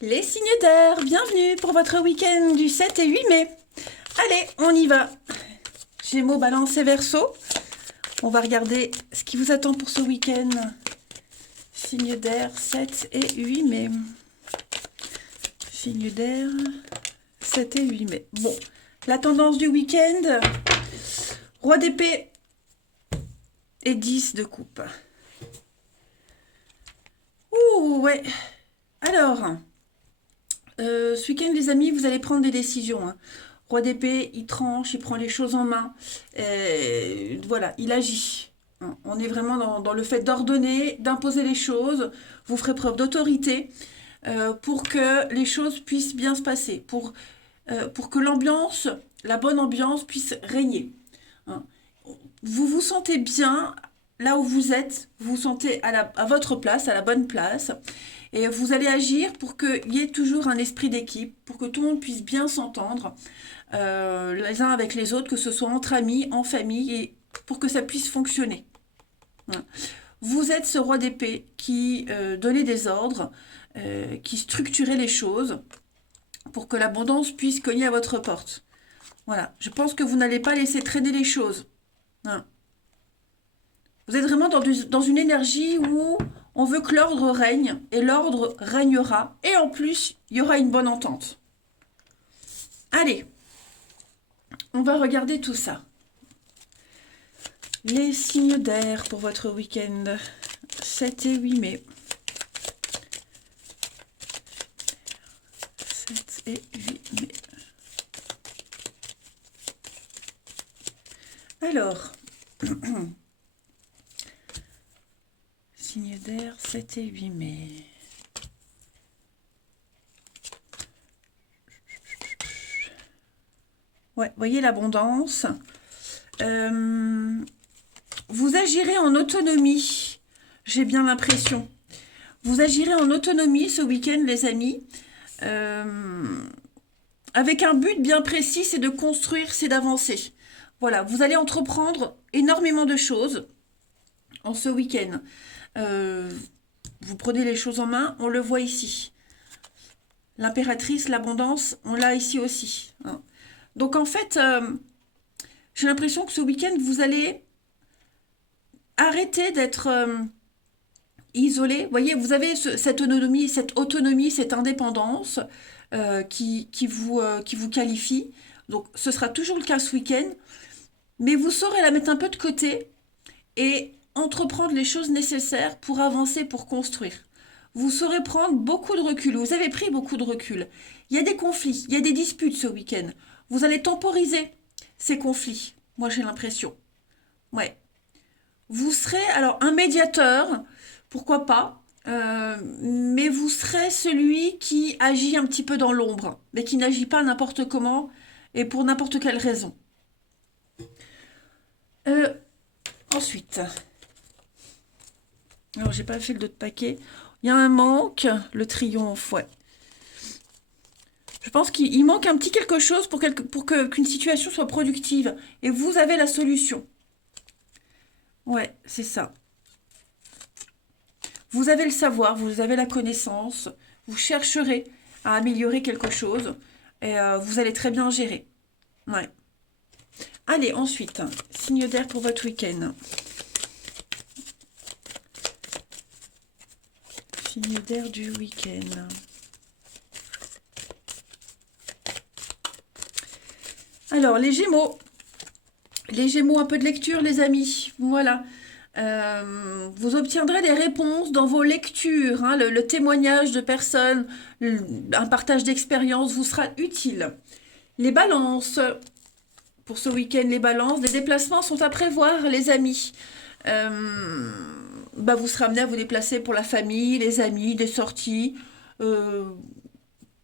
Les signes d'air, bienvenue pour votre week-end du 7 et 8 mai. Allez, on y va. Gémeaux, Balance et Verseau. On va regarder ce qui vous attend pour ce week-end. Signes d'air, 7 et 8 mai. Signes d'air, 7 et 8 mai. Bon, la tendance du week-end. Roi d'épée et 10 de coupe. Ouh, ouais. Alors... ce week-end, les amis, vous allez prendre des décisions. Hein. Roi d'épée, il tranche, il prend les choses en main. Voilà, il agit. Hein. On est vraiment dans le fait d'ordonner, d'imposer les choses. Vous ferez preuve d'autorité pour que les choses puissent bien se passer, pour que l'ambiance, la bonne ambiance puisse régner. Hein. Vous vous sentez bien là où vous vous sentez à votre place, à la bonne place. Et vous allez agir pour qu'il y ait toujours un esprit d'équipe, pour que tout le monde puisse bien s'entendre les uns avec les autres, que ce soit entre amis, en famille, et pour que ça puisse fonctionner. Voilà. Vous êtes ce roi d'épée qui donnait des ordres, qui structurait les choses pour que l'abondance puisse cogner à votre porte. Voilà, je pense que vous n'allez pas laisser traîner les choses. Voilà. Vous êtes vraiment dans une énergie où on veut que l'ordre règne, et l'ordre régnera, et en plus, il y aura une bonne entente. Allez, on va regarder tout ça. Les signes d'air pour votre week-end 7 et 8 mai. 7 et 8 mai. Alors, signes d'air 7 et 8 mai. Ouais, voyez l'abondance. Vous agirez en autonomie, j'ai bien l'impression. Vous agirez en autonomie ce week-end, les amis, avec un but bien précis, c'est de construire, c'est d'avancer. Voilà, vous allez entreprendre énormément de choses en ce week-end. Vous prenez les choses en main, on le voit ici. L'impératrice, l'abondance, on l'a ici aussi. Hein. Donc en fait, j'ai l'impression que ce week-end, vous allez arrêter d'être isolé. Vous voyez, vous avez cette autonomie, cette indépendance qui vous qualifie. Donc ce sera toujours le cas ce week-end, mais vous saurez la mettre un peu de côté et entreprendre les choses nécessaires pour avancer, pour construire. Vous saurez prendre beaucoup de recul. Vous avez pris beaucoup de recul. Il y a des conflits, il y a des disputes ce week-end. Vous allez temporiser ces conflits. Moi, j'ai l'impression. Ouais. Vous serez alors un médiateur, pourquoi pas, mais vous serez celui qui agit un petit peu dans l'ombre, mais qui n'agit pas n'importe comment et pour n'importe quelle raison. Euh, Ensuite, alors j'ai pas fait le d'autres paquets. Il y a un manque, le triomphe, ouais. Je pense qu'il manque un petit quelque chose pour qu'une situation soit productive. Et vous avez la solution. Ouais, c'est ça. Vous avez le savoir, vous avez la connaissance, vous chercherez à améliorer quelque chose et vous allez très bien gérer. Ouais. Allez, ensuite, signe d'air pour votre week-end. Signe d'air du week-end. Alors, les Gémeaux. Les Gémeaux, un peu de lecture, les amis. Voilà. Vous obtiendrez des réponses dans vos lectures. Hein, le témoignage de personnes, un partage d'expérience vous sera utile. Les balances. Pour ce week-end, les balances. Les déplacements sont à prévoir, les amis. Vous serez amené à vous déplacer pour la famille, les amis, des sorties.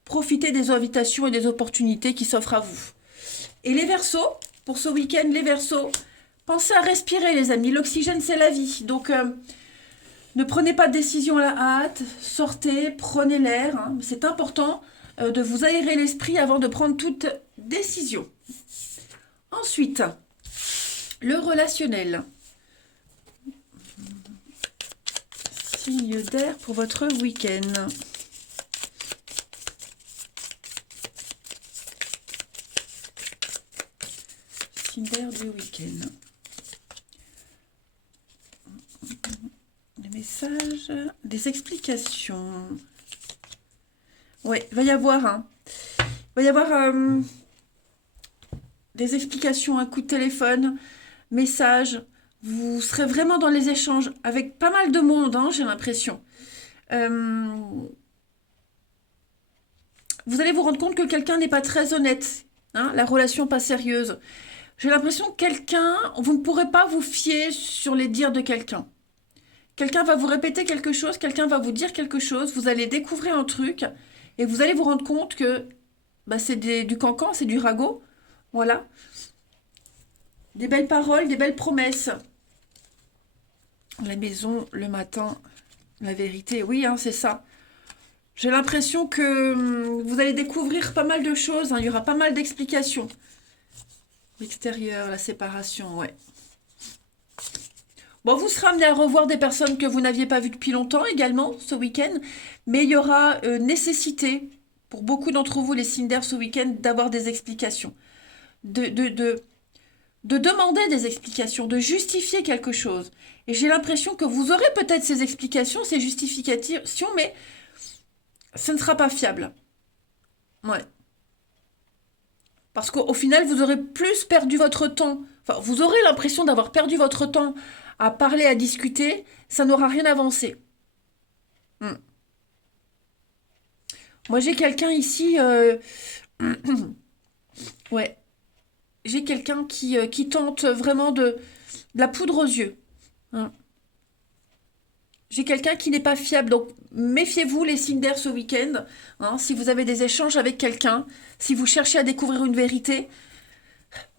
Profitez des invitations et des opportunités qui s'offrent à vous. Et les Verseaux, pour ce week-end, les Verseaux, pensez à respirer, les amis. L'oxygène, c'est la vie. Donc, ne prenez pas de décision à la hâte. Sortez, prenez l'air. Hein. C'est important de vous aérer l'esprit avant de prendre toute décision. Ensuite, le relationnel. Signe d'air pour votre week-end. Cinder du week-end. Des messages, des explications. Ouais, il va y avoir, hein. Il va y avoir des explications, un coup de téléphone, message. Vous serez vraiment dans les échanges avec pas mal de monde, hein, j'ai l'impression. Vous allez vous rendre compte que quelqu'un n'est pas très honnête, hein, la relation pas sérieuse. J'ai l'impression que quelqu'un, vous ne pourrez pas vous fier sur les dires de quelqu'un. Quelqu'un va vous répéter quelque chose, quelqu'un va vous dire quelque chose, vous allez découvrir un truc et vous allez vous rendre compte que bah, c'est du cancan, c'est du ragot. Voilà. Des belles paroles, des belles promesses. La maison, le matin, la vérité. Oui, hein, c'est ça. J'ai l'impression que vous allez découvrir pas mal de choses, hein. Il y aura pas mal d'explications. L'extérieur, la séparation, ouais. Bon, vous serez amené à revoir des personnes que vous n'aviez pas vues depuis longtemps également ce week-end, mais il y aura nécessité pour beaucoup d'entre vous, les Cinder, ce week-end, d'avoir des explications, de demander des explications, de justifier quelque chose. Et j'ai l'impression que vous aurez peut-être ces explications, ces justifications, mais ce ne sera pas fiable. Ouais. Parce qu'au final, vous aurez plus perdu votre temps. Enfin, vous aurez l'impression d'avoir perdu votre temps à parler, à discuter. Ça n'aura rien avancé. Hmm. Moi, j'ai quelqu'un ici. Ouais. J'ai quelqu'un qui tente vraiment de la poudre aux yeux. Hein. J'ai quelqu'un qui n'est pas fiable. Donc, méfiez-vous, les Cinder, ce week-end. Hein, si vous avez des échanges avec quelqu'un, si vous cherchez à découvrir une vérité,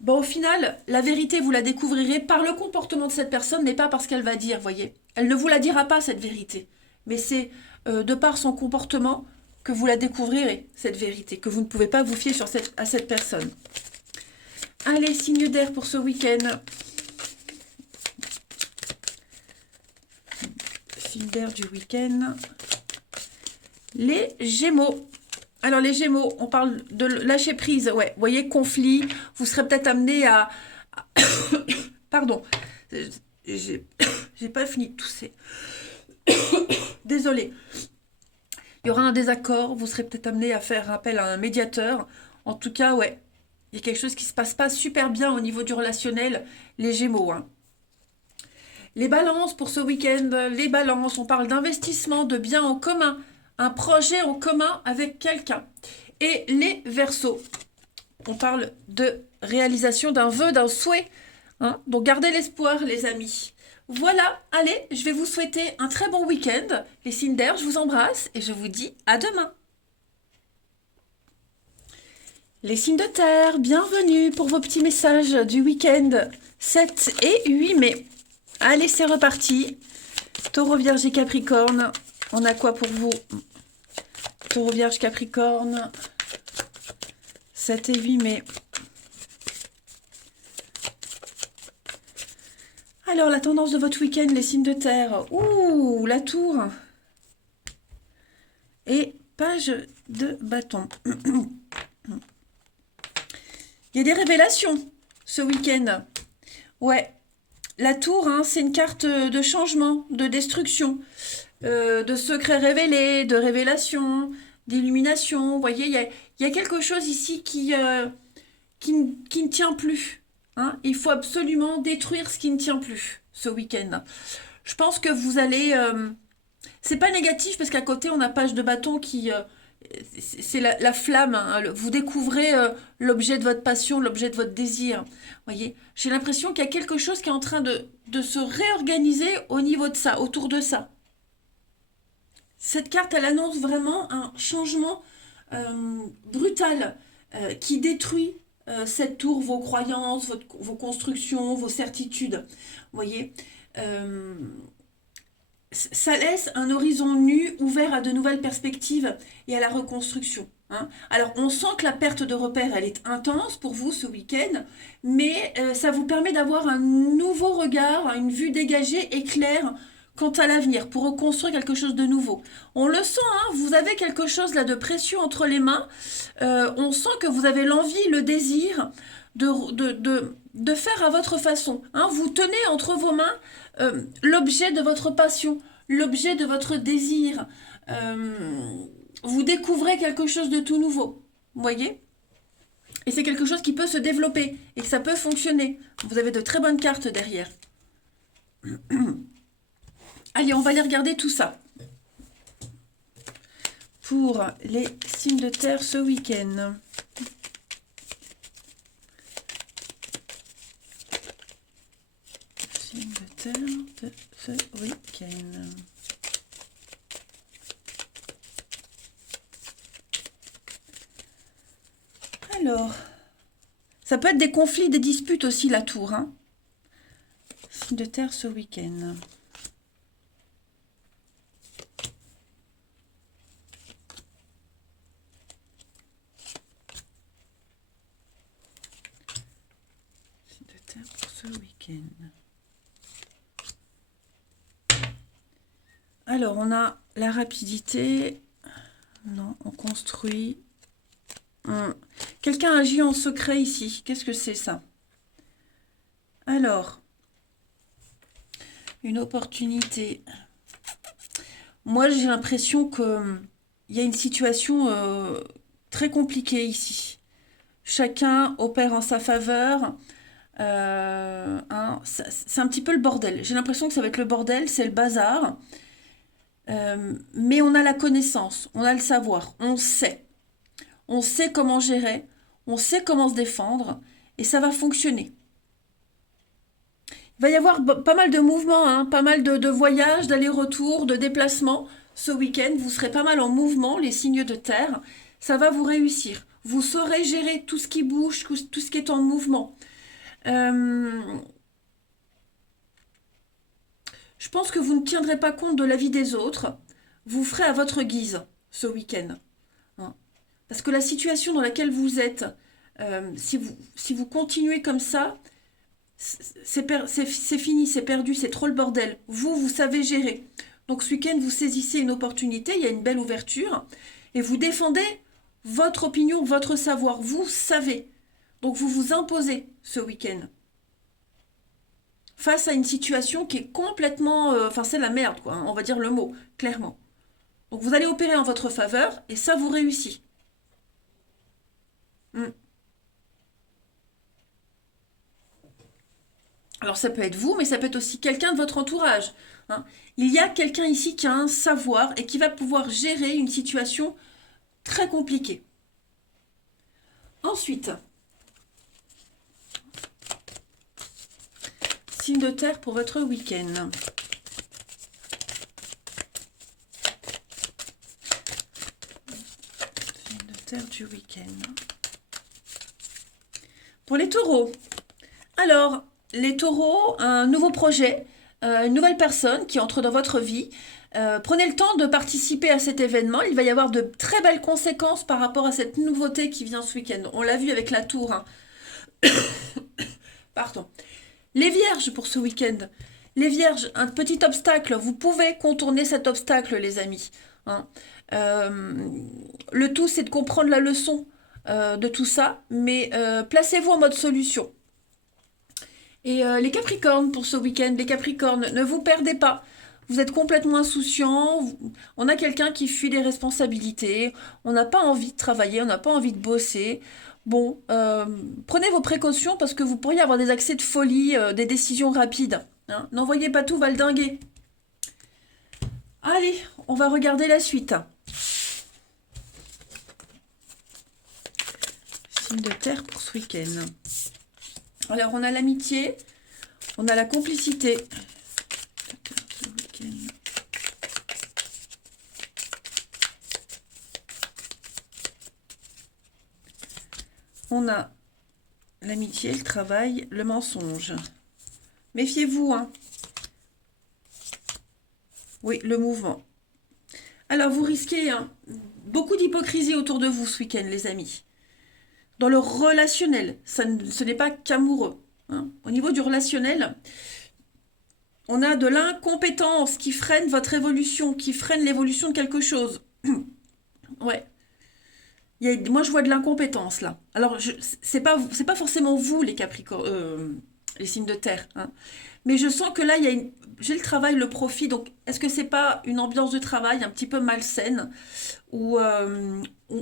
bon, au final, la vérité, vous la découvrirez par le comportement de cette personne, mais pas parce qu'elle va dire, voyez. Elle ne vous la dira pas, cette vérité. Mais c'est de par son comportement que vous la découvrirez, cette vérité, que vous ne pouvez pas vous fier à cette personne. Allez, signe d'air pour ce week-end. Signe d'air du week-end. Les Gémeaux. Alors les Gémeaux, on parle de lâcher prise. Ouais, vous voyez, conflit. Vous serez peut-être amené à... Pardon. J'ai pas fini de tousser. Désolée. Il y aura un désaccord. Vous serez peut-être amené à faire appel à un médiateur. En tout cas, ouais. Il y a quelque chose qui se passe pas super bien au niveau du relationnel. Les Gémeaux, hein. Les balances pour ce week-end. Les balances, on parle d'investissement, de biens en commun. Un projet en commun avec quelqu'un. Et les Verseaux, on parle de réalisation d'un vœu, d'un souhait. Hein. Donc gardez l'espoir, les amis. Voilà, allez, je vais vous souhaiter un très bon week-end. Les Cinder, je vous embrasse et je vous dis à demain. Les signes de terre, bienvenue pour vos petits messages du week-end 7 et 8 mai. Allez, c'est reparti. Taureau, Vierge et Capricorne, on a quoi pour vous? Taureau, Vierge, Capricorne, 7 et 8 mai. Alors, la tendance de votre week-end, les signes de terre. Ouh, la tour. Et page de bâton. Il y a des révélations ce week-end. Ouais. La tour, hein, c'est une carte de changement, de destruction, de secrets révélés, de révélation, d'illumination. Vous voyez, il y a quelque chose ici qui ne tient plus. Hein. Il faut absolument détruire ce qui ne tient plus ce week-end. Je pense que vous allez... c'est pas négatif parce qu'à côté, on a page de bâton qui... c'est la flamme, hein. Vous découvrez l'objet de votre passion, l'objet de votre désir. Voyez, j'ai l'impression qu'il y a quelque chose qui est en train de se réorganiser au niveau de ça, autour de ça. Cette carte, elle annonce vraiment un changement brutal qui détruit cette tour, vos croyances, vos constructions, vos certitudes. Voyez, ça laisse un horizon nu ouvert à de nouvelles perspectives et à la reconstruction. Hein. Alors, on sent que la perte de repères, elle est intense pour vous ce week-end, mais ça vous permet d'avoir un nouveau regard, une vue dégagée et claire quant à l'avenir, pour reconstruire quelque chose de nouveau. On le sent, hein, vous avez quelque chose là de précieux entre les mains. On sent que vous avez l'envie, le désir de faire à votre façon. Hein. Vous tenez entre vos mains l'objet de votre passion, l'objet de votre désir. Vous découvrez quelque chose de tout nouveau. Vous voyez? Et c'est quelque chose qui peut se développer et que ça peut fonctionner. Vous avez de très bonnes cartes derrière. Allez, on va aller regarder tout ça. Pour les signes de terre ce week-end. Signes de terre de ce week-end. Alors, ça peut être des conflits, des disputes aussi, la tour. Hein. Signe de terre ce week-end. Signe de terre pour ce week-end. Alors, on a la rapidité. Non, on construit. Quelqu'un agit en secret ici. Qu'est-ce que c'est ça? Alors, une opportunité. Moi, j'ai l'impression que il y a une situation très compliquée ici. Chacun opère en sa faveur. Hein, c'est un petit peu le bordel. J'ai l'impression que ça va être le bordel, c'est le bazar. Mais on a la connaissance, on a le savoir, on sait. On sait comment gérer, on sait comment se défendre, et ça va fonctionner. Il va y avoir pas mal de mouvements, hein, pas mal de voyages, d'allers-retours, de déplacements. Ce week-end, vous serez pas mal en mouvement, les signes de terre. Ça va vous réussir. Vous saurez gérer tout ce qui bouge, tout ce qui est en mouvement. Je pense que vous ne tiendrez pas compte de l'avis des autres. Vous ferez à votre guise ce week-end. Hein. Parce que la situation dans laquelle vous êtes, si vous continuez comme ça, c'est fini, c'est perdu, c'est trop le bordel. Vous savez gérer. Donc ce week-end, vous saisissez une opportunité, il y a une belle ouverture, et vous défendez votre opinion, votre savoir. Vous savez. Donc vous vous imposez ce week-end. Face à une situation qui est complètement... Enfin, c'est la merde, quoi. Hein, on va dire le mot, clairement. Donc vous allez opérer en votre faveur, et ça vous réussit. Alors ça peut être vous, mais ça peut être aussi quelqu'un de votre entourage. Hein. Il y a quelqu'un ici qui a un savoir et qui va pouvoir gérer une situation très compliquée. Ensuite, signe de terre pour votre week-end. Signe de terre du week-end. Pour les taureaux. Alors, les taureaux, un nouveau projet, une nouvelle personne qui entre dans votre vie. Prenez le temps de participer à cet événement. Il va y avoir de très belles conséquences par rapport à cette nouveauté qui vient ce week-end. On l'a vu avec la tour. Hein. Pardon. Les vierges pour ce week-end. Les vierges, un petit obstacle. Vous pouvez contourner cet obstacle, les amis. Hein. Le tout, c'est de comprendre la leçon de tout ça. Mais placez-vous en mode solution. Et les Capricornes pour ce week-end, les Capricornes, ne vous perdez pas. Vous êtes complètement insouciant. On a quelqu'un qui fuit les responsabilités. On n'a pas envie de travailler, on n'a pas envie de bosser. Bon, prenez vos précautions parce que vous pourriez avoir des accès de folie, des décisions rapides. Hein. N'envoyez pas tout valdinguer. Allez, on va regarder la suite. Signe de terre pour ce week-end. Alors, on a l'amitié, on a la complicité. On a l'amitié, le travail, le mensonge. Méfiez-vous, hein. Oui, le mouvement. Alors, vous risquez hein, beaucoup d'hypocrisie autour de vous ce week-end, les amis. Dans le relationnel, ce n'est pas qu'amoureux. Hein. Au niveau du relationnel, On a de l'incompétence qui freine votre évolution, qui freine l'évolution de quelque chose. Ouais. Moi, je vois de l'incompétence là. Alors, c'est pas forcément vous, les Capricornes, les signes de terre, hein. Mais je sens que là, j'ai le travail, le profit. Donc, est-ce que c'est pas une ambiance de travail un petit peu malsaine où,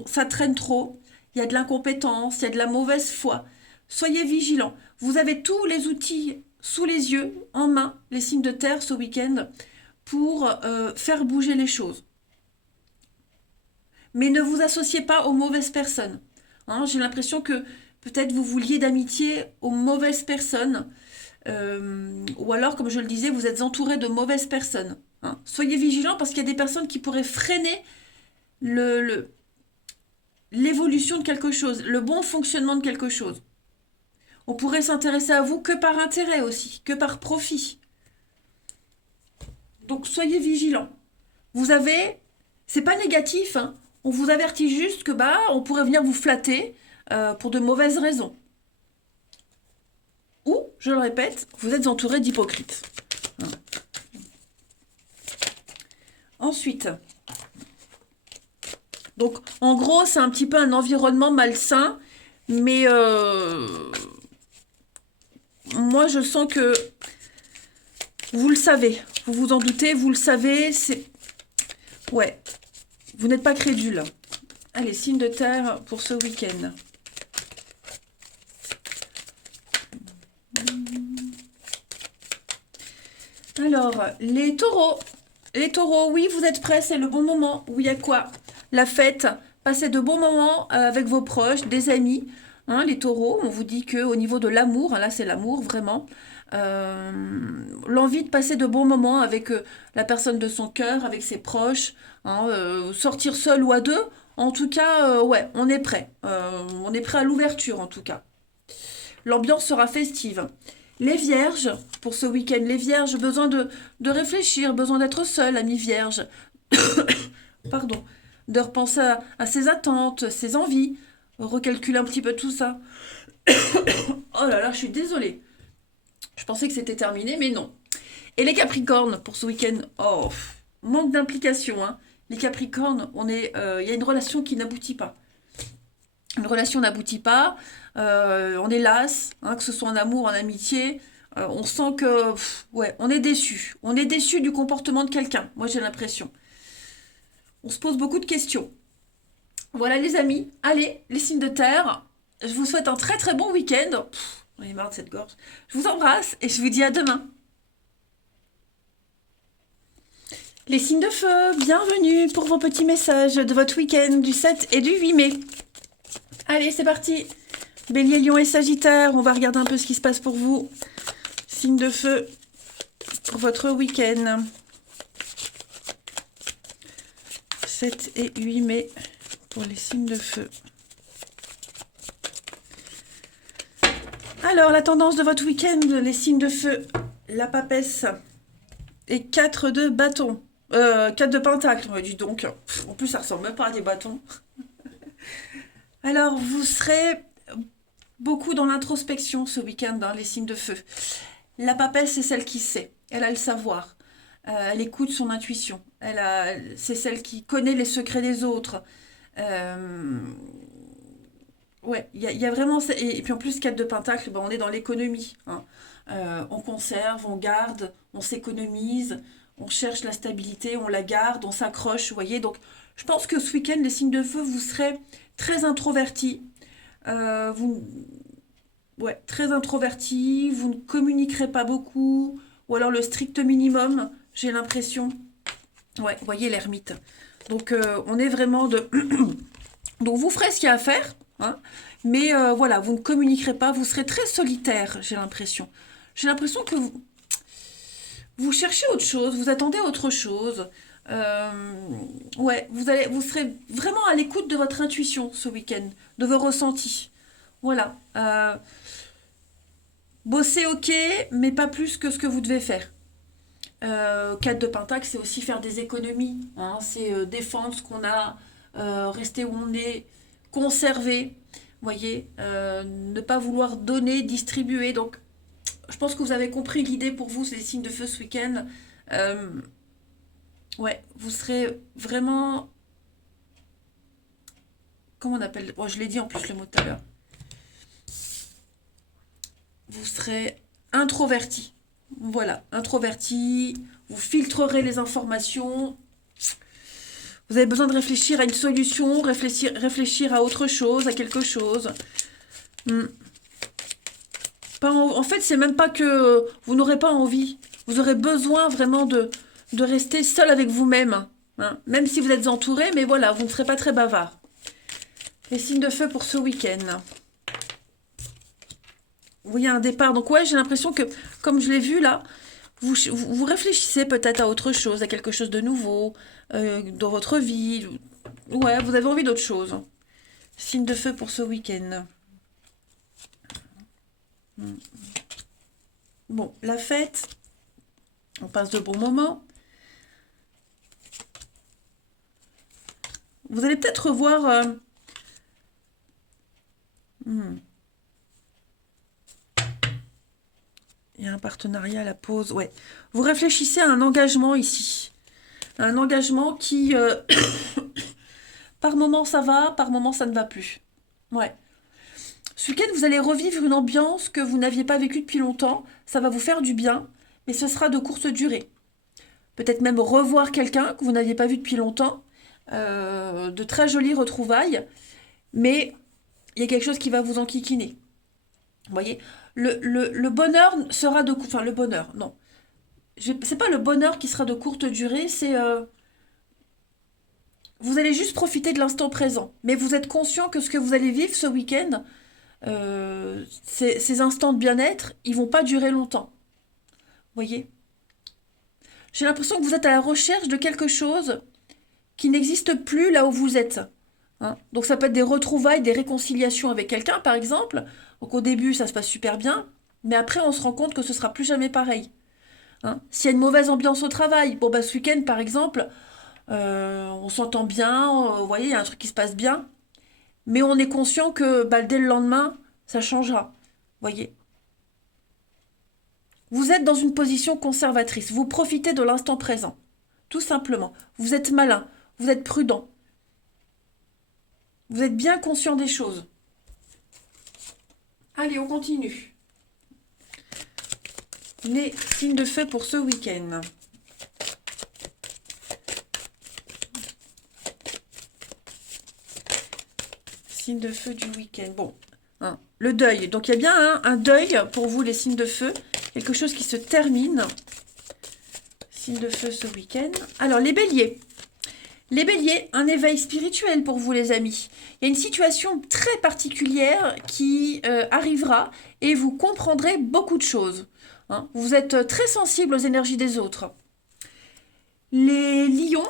ça traîne trop? Il y a de l'incompétence, il y a de la mauvaise foi. Soyez vigilants. Vous avez tous les outils sous les yeux, en main, les signes de terre ce week-end, pour faire bouger les choses. Mais ne vous associez pas aux mauvaises personnes. Hein, j'ai l'impression que peut-être vous vouliez d'amitié aux mauvaises personnes. Ou alors, comme je le disais, vous êtes entouré de mauvaises personnes. Hein. Soyez vigilants parce qu'il y a des personnes qui pourraient freiner le, le- l'évolution de quelque chose, le bon fonctionnement de quelque chose. On pourrait s'intéresser à vous que par intérêt aussi, que par profit. Donc soyez vigilants. Vous avez, c'est pas négatif, hein. On vous avertit juste que bah on pourrait venir vous flatter pour de mauvaises raisons. Ou, je le répète, vous êtes entouré d'hypocrites. Voilà. Ensuite, donc en gros c'est un petit peu un environnement malsain, mais moi je sens que vous le savez, vous vous en doutez, vous le savez, c'est... Ouais, vous n'êtes pas crédule. Allez, signe de terre pour ce week-end. Alors, les taureaux. Les taureaux, oui, vous êtes prêts, c'est le bon moment. Oui, il y a quoi? La fête. Passez de bons moments avec vos proches, des amis. Hein, les taureaux, on vous dit que au niveau de l'amour, hein, là c'est l'amour vraiment, euh, l'envie de passer de bons moments avec la personne de son cœur, avec ses proches, hein, sortir seul ou à deux, en tout cas, ouais, on est prêt. On est prêt à l'ouverture en tout cas. L'ambiance sera festive. Les vierges, pour ce week-end, les vierges, besoin de réfléchir, besoin d'être seul, ami vierge. Pardon. De repenser à ses attentes, ses envies, recalculer un petit peu tout ça. Oh là là, je suis désolée. Je pensais que c'était terminé, mais non. Et les capricornes, pour ce week-end, oh, manque d'implication, hein. Les capricornes, y a une relation qui n'aboutit pas. Une relation n'aboutit pas, on est las, hein, que ce soit en amour, en amitié, on sent que, ouais, on est déçu. On est déçu du comportement de quelqu'un, moi j'ai l'impression. On se pose beaucoup de questions. Voilà les amis, allez, les signes de terre, je vous souhaite un très très bon week-end. J'en ai marre de cette gorge. Je vous embrasse et je vous dis à demain. Les signes de feu, bienvenue pour vos petits messages de votre week-end du 7 et du 8 mai. Allez, c'est parti. Bélier, Lion et Sagittaire, on va regarder un peu ce qui se passe pour vous. Signe de feu pour votre week-end. 7 et 8 mai pour les signes de feu. Alors, la tendance de votre week-end, les signes de feu, la papesse et 4 de bâton. 4 de pentacle, dis donc. En plus, ça ressemble même pas à des bâtons. Alors, vous serez beaucoup dans l'introspection ce week-end, hein, les signes de feu. La papesse, c'est celle qui sait. Elle a le savoir. Elle écoute son intuition. C'est celle qui connaît les secrets des autres. Euh, ouais, il y a vraiment... Et puis en plus, 4 de pentacle, ben, on est dans l'économie. Hein. On conserve, on garde, on s'économise, on cherche la stabilité, on la garde, on s'accroche, vous voyez. Donc, je pense que ce week-end, les signes de feu, vous serez très introvertis. Vous, ouais, très introverti, vous ne communiquerez pas beaucoup, ou alors le strict minimum, j'ai l'impression. Ouais, vous voyez l'ermite. Donc on est vraiment de... Donc vous ferez ce qu'il y a à faire, hein, mais voilà, vous ne communiquerez pas, vous serez très solitaire, j'ai l'impression. J'ai l'impression que vous cherchez autre chose, vous attendez autre chose. Euh, ouais, vous serez vraiment à l'écoute de votre intuition ce week-end, de vos ressentis. Voilà. Bosser, ok, mais pas plus que ce que vous devez faire. 4 de Pentacle, c'est aussi faire des économies. Hein, c'est défendre ce qu'on a, rester où on est, conserver. Voyez, ne pas vouloir donner, distribuer. Donc, je pense que vous avez compris l'idée pour vous, c'est les signes de feu ce week-end. Euh, ouais, vous serez vraiment... Comment on appelle? Bon, je l'ai dit en plus le mot tout à l'heure. Vous serez introverti. Voilà, introverti. Vous filtrerez les informations. Vous avez besoin de réfléchir à une solution, réfléchir à autre chose, à quelque chose. Hmm. En fait, c'est même pas que vous n'aurez pas envie. Vous aurez besoin vraiment de rester seul avec vous-même. Hein. Même si vous êtes entouré, mais voilà, vous ne serez pas très bavard. Les signes de feu pour ce week-end. Vous voyez un départ. Donc ouais, j'ai l'impression que, comme je l'ai vu là, vous réfléchissez peut-être à autre chose, à quelque chose de nouveau dans votre vie. Ouais, vous avez envie d'autre chose. Signe de feu pour ce week-end. Bon, la fête. On passe de bons moments. Vous allez peut-être revoir... Il y a un partenariat à la pause. Ouais. Vous réfléchissez à un engagement ici. Un engagement qui... par moment ça va, par moment ça ne va plus. Ouais. Ce week-end, vous allez revivre une ambiance que vous n'aviez pas vécue depuis longtemps. Ça va vous faire du bien, mais ce sera de courte durée. Peut-être même revoir quelqu'un que vous n'aviez pas vu depuis longtemps. De très jolies retrouvailles. Mais il y a quelque chose qui va vous enquiquiner. Vous voyez, le bonheur sera de... Enfin, le bonheur, non. C'est pas le bonheur qui sera de courte durée, c'est... vous allez juste profiter de l'instant présent. Mais vous êtes conscient que ce que vous allez vivre ce week-end, ces instants de bien-être, ils vont pas durer longtemps. Vous voyez? J'ai l'impression que vous êtes à la recherche de quelque chose qui n'existe plus là où vous êtes. Hein. Donc ça peut être des retrouvailles, des réconciliations avec quelqu'un, par exemple. Donc au début, ça se passe super bien, mais après, on se rend compte que ce sera plus jamais pareil. Hein. S'il y a une mauvaise ambiance au travail, bon bah ce week-end, par exemple, on s'entend bien, vous voyez, il y a un truc qui se passe bien, mais on est conscient que bah, dès le lendemain, ça changera. Vous voyez? Vous êtes dans une position conservatrice. Vous profitez de l'instant présent. Tout simplement. Vous êtes malin. Vous êtes prudent. Vous êtes bien conscient des choses. Allez, on continue. Les signes de feu pour ce week-end. Signes de feu du week-end. Bon, hein, le deuil. Donc il y a bien un deuil pour vous, les signes de feu. Quelque chose qui se termine. Signe de feu ce week-end. Alors, les béliers. Les béliers, un éveil spirituel pour vous, les amis. Il y a une situation très particulière qui arrivera et vous comprendrez beaucoup de choses. Hein. Vous êtes très sensible aux énergies des autres. Les lions,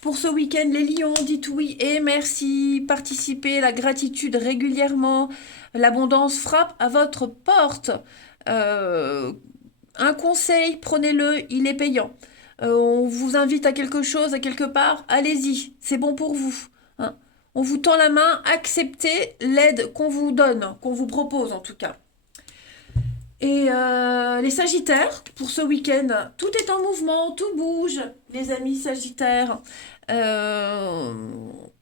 pour ce week-end, les lions, dites oui et merci, participez, la gratitude régulièrement, l'abondance frappe à votre porte. Un conseil, prenez-le, il est payant. On vous invite à quelque chose, à quelque part, allez-y, c'est bon pour vous. Hein. On vous tend la main, acceptez l'aide qu'on vous donne, qu'on vous propose en tout cas. Et les sagittaires, pour ce week-end, tout est en mouvement, tout bouge, les amis sagittaires.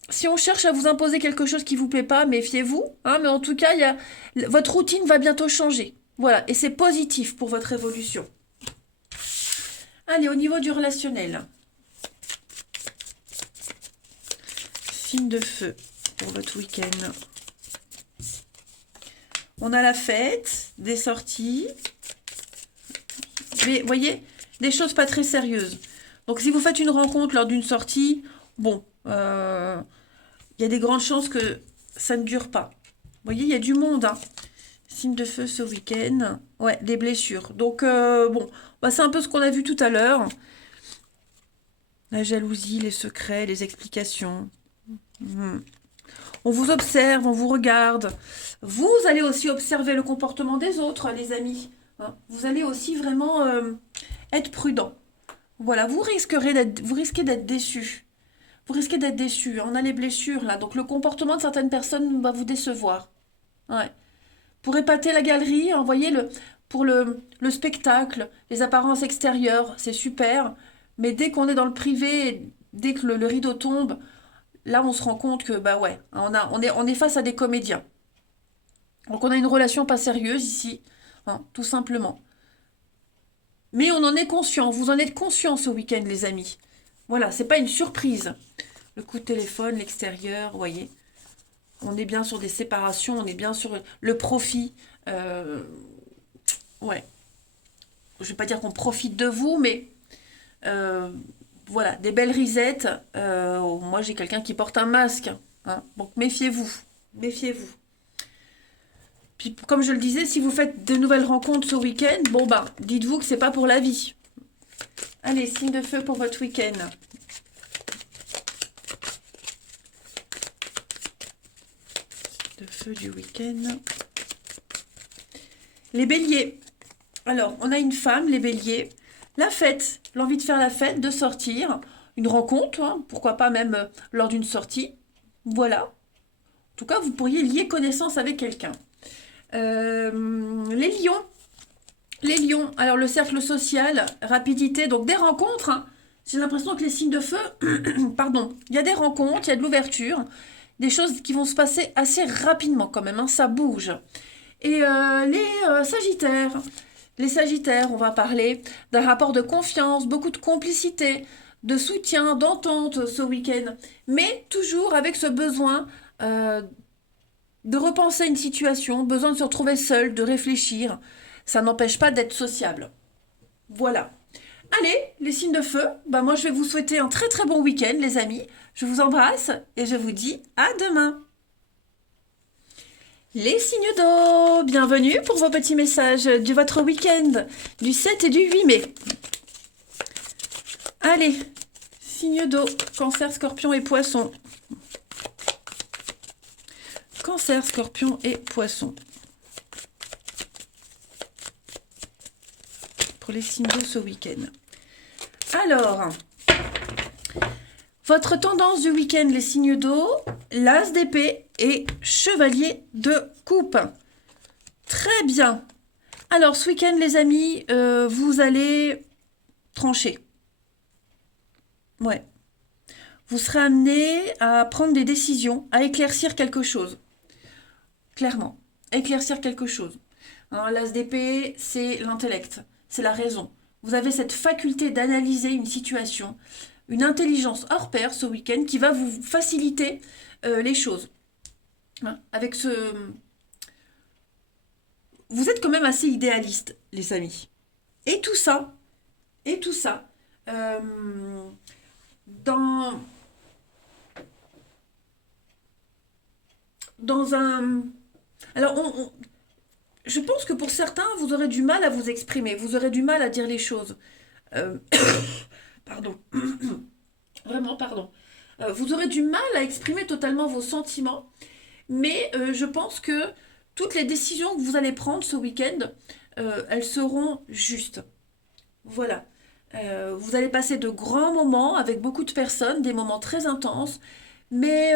Si on cherche à vous imposer quelque chose qui ne vous plaît pas, méfiez-vous. Hein, mais en tout cas, votre routine va bientôt changer. Voilà, et c'est positif pour votre évolution. Allez, au niveau du relationnel. Signe de feu pour votre week-end. On a la fête, des sorties. Mais, vous voyez, des choses pas très sérieuses. Donc, si vous faites une rencontre lors d'une sortie, bon, il y a des grandes chances que ça ne dure pas. Vous voyez, il y a du monde, hein. Signe de feu ce week-end. Ouais, des blessures. Donc, bon, bah, c'est un peu ce qu'on a vu tout à l'heure. La jalousie, les secrets, les explications. On vous observe, on vous regarde. Vous allez aussi observer le comportement des autres, les amis. Hein. Vous allez aussi vraiment être prudent. Voilà, vous risquez d'être déçu. Vous risquez d'être déçu. On a les blessures, là. Donc, le comportement de certaines personnes va vous décevoir. Ouais. Pour épater la galerie, envoyez pour le spectacle, les apparences extérieures, c'est super. Mais dès qu'on est dans le privé, dès que le rideau tombe, là, on se rend compte que, bah ouais, on est face à des comédiens. Donc on a une relation pas sérieuse ici, hein, tout simplement. Mais on en est conscient, vous en êtes conscient ce week-end, les amis. Voilà, c'est pas une surprise. Le coup de téléphone, l'extérieur, vous voyez. On est bien sur des séparations, on est bien sur le profit. Ouais, je vais pas dire qu'on profite de vous, mais euh, voilà, des belles risettes. Moi, j'ai quelqu'un qui porte un masque, hein. Donc méfiez-vous, méfiez-vous. Puis, comme je le disais, si vous faites de nouvelles rencontres ce week-end, bon bah, dites-vous que c'est pas pour la vie. Allez, signe de feu pour votre week-end. De feu du week-end. Les béliers. Alors, on a une femme, les béliers. La fête, l'envie de faire la fête, de sortir. Une rencontre, hein, pourquoi pas même lors d'une sortie. Voilà. En tout cas, vous pourriez lier connaissance avec quelqu'un. Les lions. Les lions, alors le cercle social, rapidité, donc des rencontres, hein. J'ai l'impression que les signes de feu, pardon, il y a des rencontres, il y a de l'ouverture, des choses qui vont se passer assez rapidement quand même, hein, ça bouge. Et sagittaires, les sagittaires, on va parler d'un rapport de confiance, beaucoup de complicité, de soutien, d'entente ce week-end, mais toujours avec ce besoin de repenser une situation, besoin de se retrouver seul, de réfléchir. Ça n'empêche pas d'être sociable. Voilà. Allez, les signes de feu, bah moi je vais vous souhaiter un très très bon week-end les amis. Je vous embrasse et je vous dis à demain. Les signes d'eau, bienvenue pour vos petits messages de votre week-end du 7 et du 8 mai. Allez, signes d'eau, cancer, scorpion et poisson. Cancer, scorpion et poisson. Pour les signes d'eau ce week-end. Alors, votre tendance du week-end, les signes d'eau, l'as d'épée et chevalier de coupe. Très bien. Alors, ce week-end, les amis, vous allez trancher. Ouais. Vous serez amené à prendre des décisions, à éclaircir quelque chose. Clairement, éclaircir quelque chose. Alors, l'as d'épée, c'est l'intellect, c'est la raison. Vous avez cette faculté d'analyser une situation, une intelligence hors pair ce week-end qui va vous faciliter les choses. Hein, avec ce... Vous êtes quand même assez idéaliste, les amis. Et tout ça, euh, dans, dans un... Alors, je pense que pour certains, vous aurez du mal à vous exprimer, vous aurez du mal à dire les choses. Euh, pardon. Vraiment, pardon. Vous aurez du mal à exprimer totalement vos sentiments, mais je pense que toutes les décisions que vous allez prendre ce week-end, elles seront justes. Voilà. Vous allez passer de grands moments avec beaucoup de personnes, des moments très intenses, mais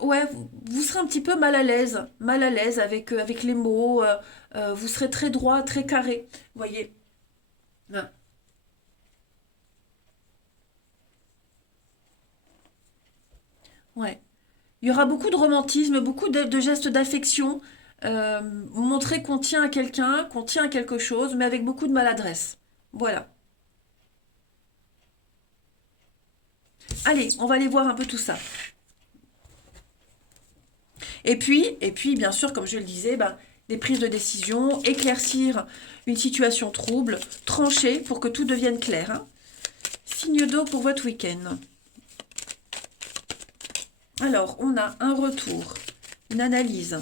ouais, vous serez un petit peu mal à l'aise avec les mots, vous serez très droit, très carré, voyez. Ouais. Ouais. Il y aura beaucoup de romantisme, beaucoup de gestes d'affection, montrer qu'on tient à quelqu'un, qu'on tient à quelque chose, mais avec beaucoup de maladresse. Voilà. Allez, on va aller voir un peu tout ça. Et puis, bien sûr, comme je le disais, ben, des prises de décision, éclaircir une situation trouble, trancher pour que tout devienne clair, hein. Signe d'eau pour votre week-end. Alors, on a un retour, une analyse.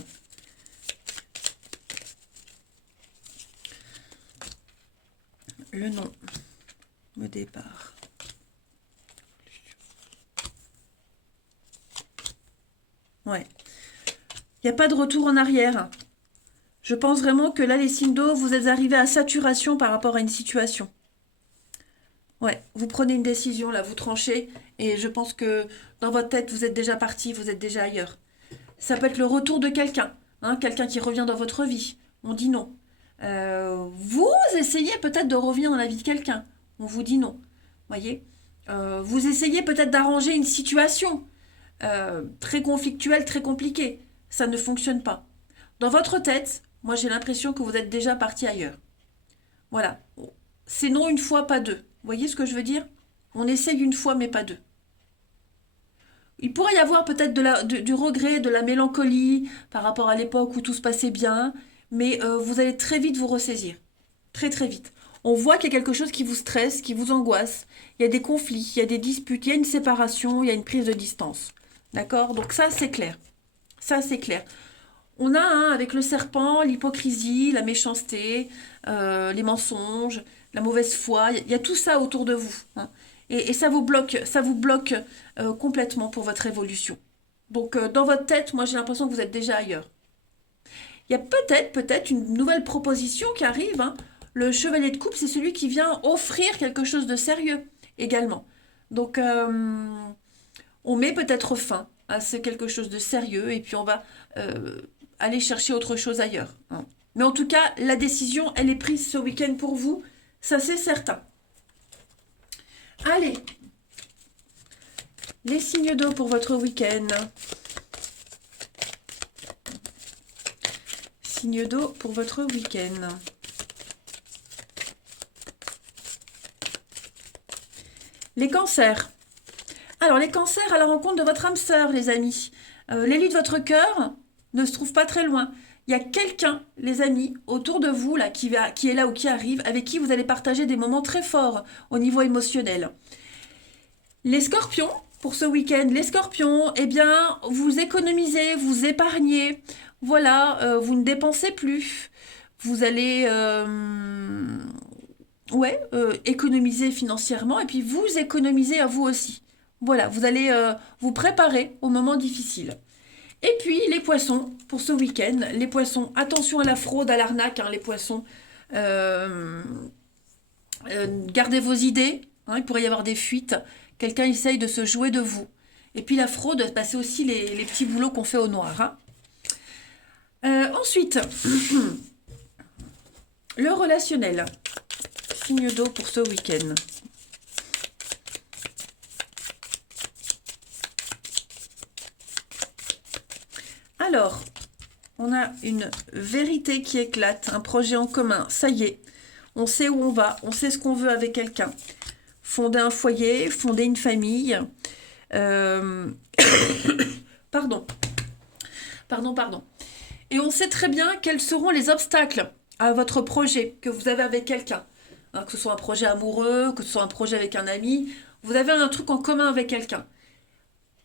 Le nom, le départ. Ouais. Il n'y a pas de retour en arrière. Je pense vraiment que là, les signes d'eau, vous êtes arrivés à saturation par rapport à une situation. Ouais, vous prenez une décision, là, vous tranchez, et je pense que dans votre tête, vous êtes déjà parti, vous êtes déjà ailleurs. Ça peut être le retour de quelqu'un, hein, quelqu'un qui revient dans votre vie. On dit non. Vous essayez peut-être de revenir dans la vie de quelqu'un. On vous dit non. Voyez. Vous essayez peut-être d'arranger une situation très conflictuelle, très compliquée. Ça ne fonctionne pas. Dans votre tête, moi j'ai l'impression que vous êtes déjà parti ailleurs. Voilà. C'est non une fois, pas deux. Vous voyez ce que je veux dire? On essaye une fois, mais pas deux. Il pourrait y avoir peut-être du regret, de la mélancolie par rapport à l'époque où tout se passait bien, mais vous allez très vite vous ressaisir. Très très vite. On voit qu'il y a quelque chose qui vous stresse, qui vous angoisse. Il y a des conflits, il y a des disputes, il y a une séparation, il y a une prise de distance. D'accord? Donc ça, c'est clair. Ça, c'est clair. On a avec le serpent l'hypocrisie, la méchanceté, les mensonges, la mauvaise foi. Il y a tout ça autour de vous. Et ça vous bloque complètement pour votre évolution. Donc dans votre tête, moi j'ai l'impression que vous êtes déjà ailleurs. Il y a peut-être une nouvelle proposition qui arrive. Le chevalier de coupe, c'est celui qui vient offrir quelque chose de sérieux également. Donc on met peut-être fin à ce quelque chose de sérieux et puis on va aller chercher autre chose ailleurs. Mais en tout cas, la décision, elle est prise ce week-end pour vous, ça c'est certain. Allez, les signes d'eau pour votre week-end. Signes d'eau pour votre week-end. Les cancers. Alors, les cancers à la rencontre de votre âme sœur, les amis. L'élu de votre cœur ne se trouve pas très loin. Il y a quelqu'un, les amis, autour de vous, là, qui est là ou qui arrive, avec qui vous allez partager des moments très forts au niveau émotionnel. Les scorpions, pour ce week-end, les scorpions, eh bien, vous économisez, vous épargnez. Voilà, vous ne dépensez plus. Vous allez économiser financièrement et puis vous économisez à vous aussi. Voilà, vous allez vous préparer au moment difficile. Et puis les poissons, pour ce week-end, les poissons, attention à la fraude, à l'arnaque, les poissons. Gardez vos idées, il pourrait y avoir des fuites. Quelqu'un essaye de se jouer de vous. Et puis la fraude, c'est aussi les petits boulots qu'on fait au noir. Ensuite, le relationnel. Signe d'eau pour ce week-end. Alors, on a une vérité qui éclate, un projet en commun. Ça y est, on sait où on va, on sait ce qu'on veut avec quelqu'un. Fonder un foyer, fonder une famille. Pardon. Et on sait très bien quels seront les obstacles à votre projet que vous avez avec quelqu'un. Que ce soit un projet amoureux, que ce soit un projet avec un ami. Vous avez un truc en commun avec quelqu'un.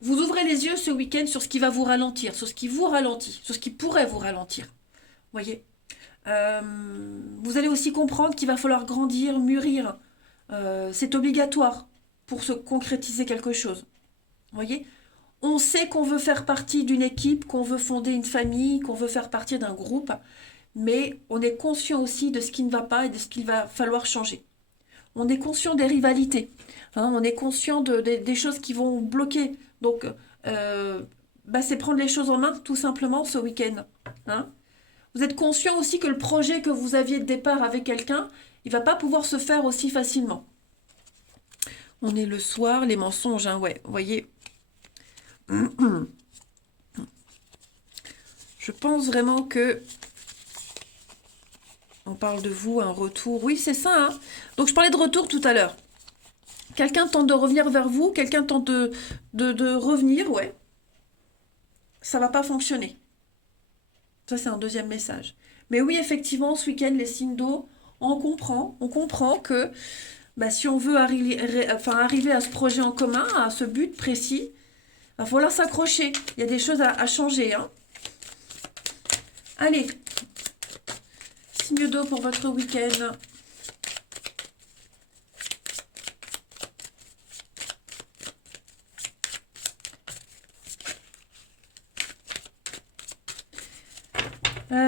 Vous ouvrez les yeux ce week-end sur ce qui va vous ralentir, sur ce qui vous ralentit, sur ce qui pourrait vous ralentir. Voyez. Vous allez aussi comprendre qu'il va falloir grandir, mûrir. C'est obligatoire pour se concrétiser quelque chose. Voyez. On sait qu'on veut faire partie d'une équipe, qu'on veut fonder une famille, qu'on veut faire partie d'un groupe, mais on est conscient aussi de ce qui ne va pas et de ce qu'il va falloir changer. On est conscient des rivalités, on est conscient des choses qui vont bloquer. Donc, c'est prendre les choses en main tout simplement ce week-end. Vous êtes conscient aussi que le projet que vous aviez de départ avec quelqu'un, il ne va pas pouvoir se faire aussi facilement. On est le soir, les mensonges, ouais, vous voyez. Je pense vraiment que on parle de vous, un retour. Oui, c'est ça. Donc, je parlais de retour tout à l'heure. Quelqu'un tente de revenir vers vous, quelqu'un tente de revenir, ouais. Ça va pas fonctionner. Ça, c'est un deuxième message. Mais oui, effectivement, ce week-end, les signes d'eau, on comprend que si on veut arriver à ce projet en commun, à ce but précis, il va falloir s'accrocher. Il y a des choses à changer. Allez, signe d'eau pour votre week-end.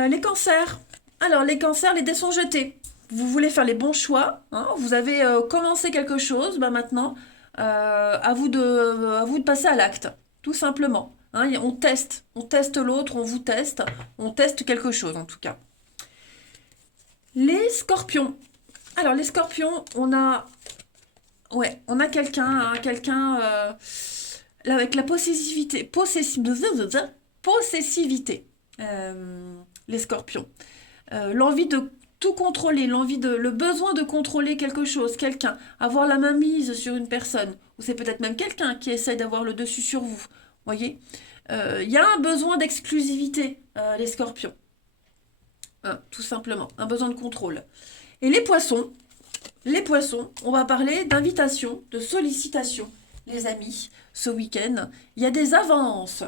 Les cancers. Alors, les cancers, les dés sont jetés. Vous voulez faire les bons choix. Vous avez commencé quelque chose. Maintenant, à vous de passer à l'acte. Tout simplement. On teste l'autre, on vous teste. On teste quelque chose, en tout cas. Les scorpions. Alors, les scorpions, on a quelqu'un, hein, là, avec la possessivité, les scorpions. L'envie de tout contrôler, le besoin de contrôler quelque chose, quelqu'un, avoir la main mise sur une personne, ou c'est peut-être même quelqu'un qui essaie d'avoir le dessus sur vous. Voyez, il y a un besoin d'exclusivité, les scorpions. Hein, tout simplement, un besoin de contrôle. Et les poissons, on va parler d'invitation, de sollicitation. Les amis, ce week-end, il y a des avances.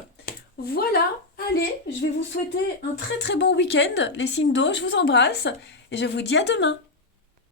Voilà, allez, je vais vous souhaiter un très très bon week-end, les signes d'eau, je vous embrasse et je vous dis à demain.